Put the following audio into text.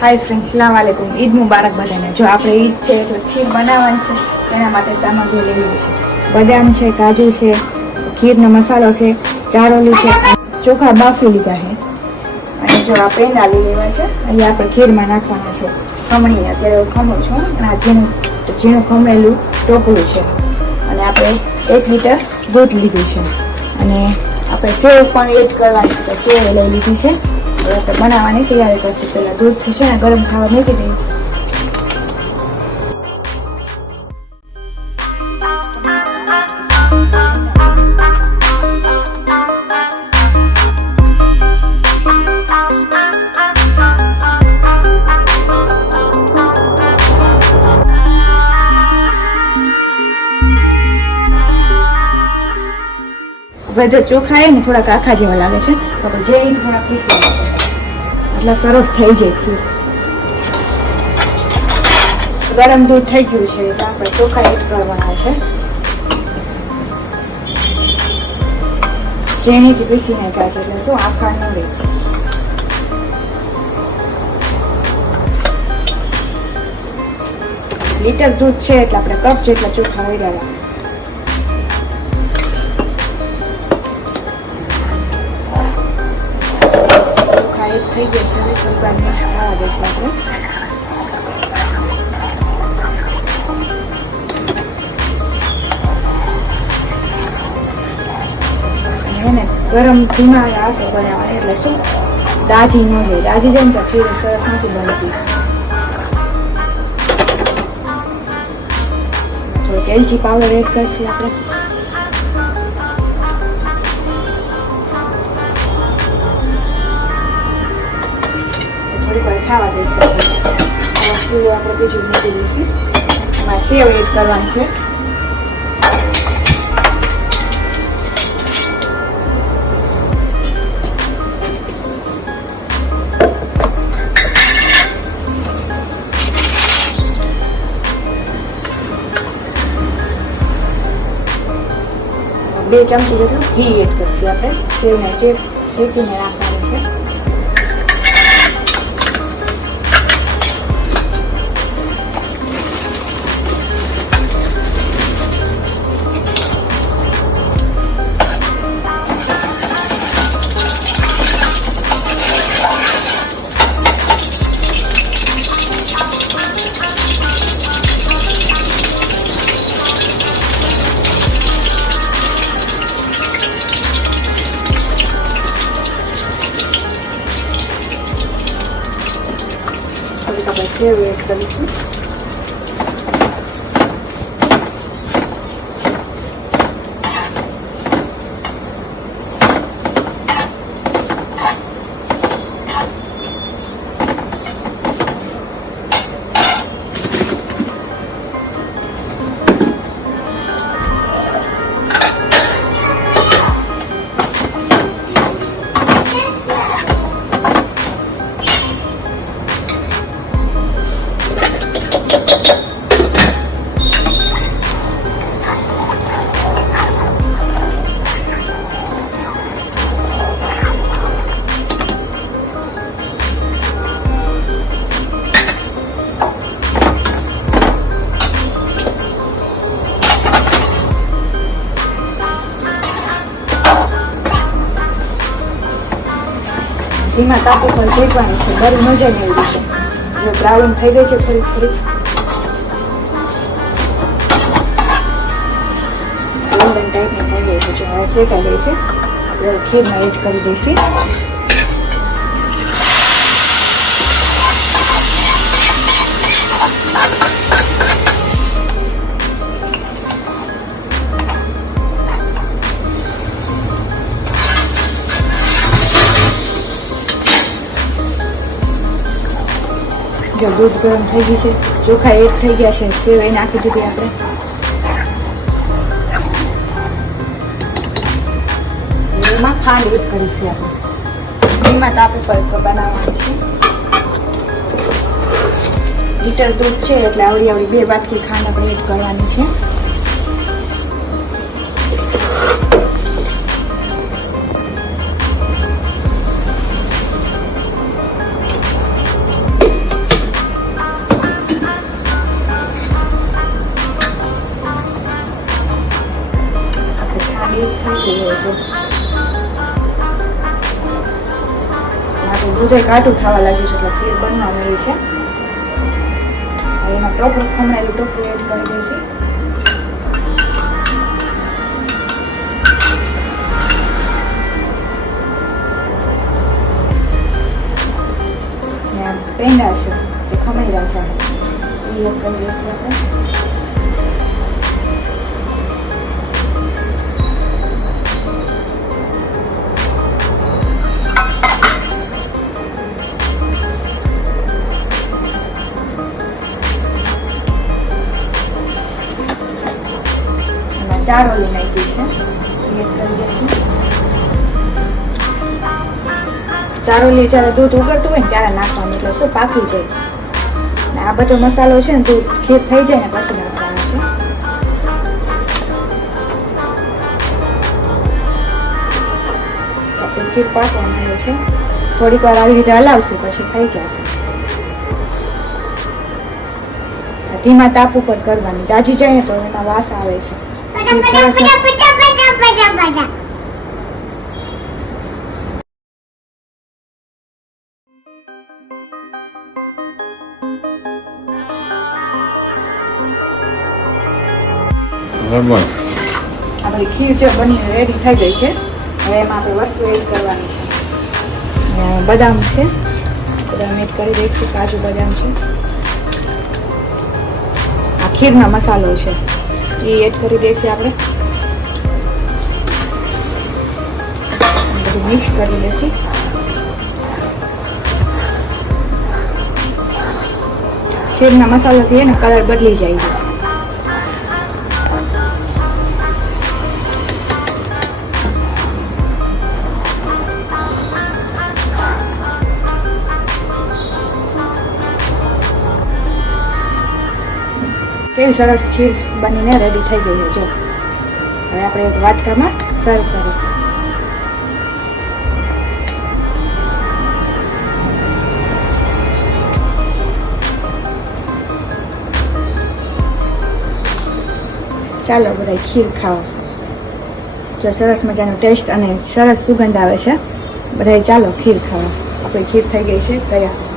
Hi friends, સલામ વાલેકુમ. ઈદ મુબારક બધાને. જો આપણે ઈદ છે એટલે ખીર બનાવવાની છે, તેના માટે સામગ્રી લેવી છે. બદામ છે, કાજુ છે, ખીરનો મસાલો છે, ચારોલી છે, ચોખા બાફી લીધા છે. અને જો આ પેંડા લઈ લેવા છે, અહીંયા આપણે ખીરમાં નાખવાના છે. ખમણી અત્યારે ખમું છું અને આ ઝીણું ખમેલું ટોપલું છે. અને આપણે 1 લીટર દૂધ લીધું છે. અને આપણે સેવ પણ એડ કરવાની છે, તો સેવ લઈ લીધી છે. હવે આપણે બનાવવાની તૈયારી કરશું. પહેલાં દૂધ છે ને ગરમ થવા મૂકી દઈએ. બધા ચોખા ને થોડાક આખા જેવા લાગે છે, તો આપણે જે રીતે થોડા પીસી છે એટલે સરસ થઈ જાય ખીર. ગરમ દૂધ થઈ ગયું છે એટલે આપણે ચોખા એડ કરવાના છે. ઝીણીથી પીસી નાખ્યા છે એટલે શું આખા ન રહે. લીટર દૂધ છે એટલે આપણે કપ જેટલા ચોખા ઉડાડ્યા. થઈ ગઈ છે, થોડી વાર મિક્સ થવા દઈશું આપણે. એને ગરમ ધીમા આંચે બનાવવાની એટલે શું દાજી ન જાય. દાજી જાય ને તો ખીર સરસ નથી બનતી. થોડીક એલચી પાવડર એડ કરશું આપણે. ખાવા દઈશું આપણે બીજું મૂકી દઈશું. એમાં સેવ એડ કરવાની છે. બે ચમચી જેટલું ઘી એડ કરશું આપણે. સેવને શેકીને રાખવાની છે. સેવ એડ કરીશું. ધીમા તાપ ઉપર શેકવાની છે, બરી ન જાય એવી રીતે. જો બ્રાઉન થઈ ગઈ છે થોડીક ગોલ્ડન ટાઈપની થઈ ગઈ છે. જો હવે શેકાઈ ગઈ છે, આપણે ખીરમાં એડ કરી દઈશું. જો દૂધ ગરમ થઈ ગયું છે, ચોખા એડ થઈ ગયા છે, સેવ એ નાખી દીધી આપણે. એમાં ખાંડ એડ કરીશું આપણે. ધીમા તાપ ઉપર બનાવવાનું છે. લીટર દૂધ છે એટલે આવડી 2 વાટકી ખાંડ આપણે એડ કરવાની છે. દૂધ કાટું થવા લાગ્યું છે એટલે ખીર બનવા મળી છે. હવે એમાં ટોપરું ખમણેલું ટોપરું એડ કરી દઈશું. પેંડા છે જે ખમણી રાખ્યા એ એડ કરી દઈશું આપણે. ચારોલી નાખી છે એડ કરી દઈશું. ચારોલી જ્યારે દૂધ ઉગડતું હોય ને ત્યારે નાખવાનું એટલે શું પાકી જાય. અને આ બધો મસાલો છે ને દૂધ ખીર થઈ જાય ને પછી નાખવાનો છે. આપણી ખીર પાકવાની આવે છે. થોડીક વાર આવી રીતે હલાવશે પછી થઈ જશે. ધીમા તાપ ઉપર કરવાની, દાજી જાય ને તો એમાં વાસ આવે છે. આપણી ખીર જે બની રેડી થઈ ગઈ છે. હવે એમાં આપણે વસ્તુ એડ કરવાની છે. બદામ છે, બદામ એડ કરી દઈશું. કાજુ બદામ છે. આ ખીરનો મસાલો છે એ એડ કરી દઈશું આપણે. બધું મિક્સ કરી દઈશું. ખીરના મસાલાથી એને કલર બદલી જાય છે. કેવી સરસ ખીર બનીને રેડી થઈ ગઈ છે. જો હવે આપણે એક વાટકામાં સર્વ કરીશું. ચાલો બધા ખીર ખાઓ. જો સરસ મજાનો ટેસ્ટ અને સરસ સુગંધ આવે છે. બધા ચાલો ખીર ખાવા. આપણી ખીર થઈ ગઈ છે તૈયાર.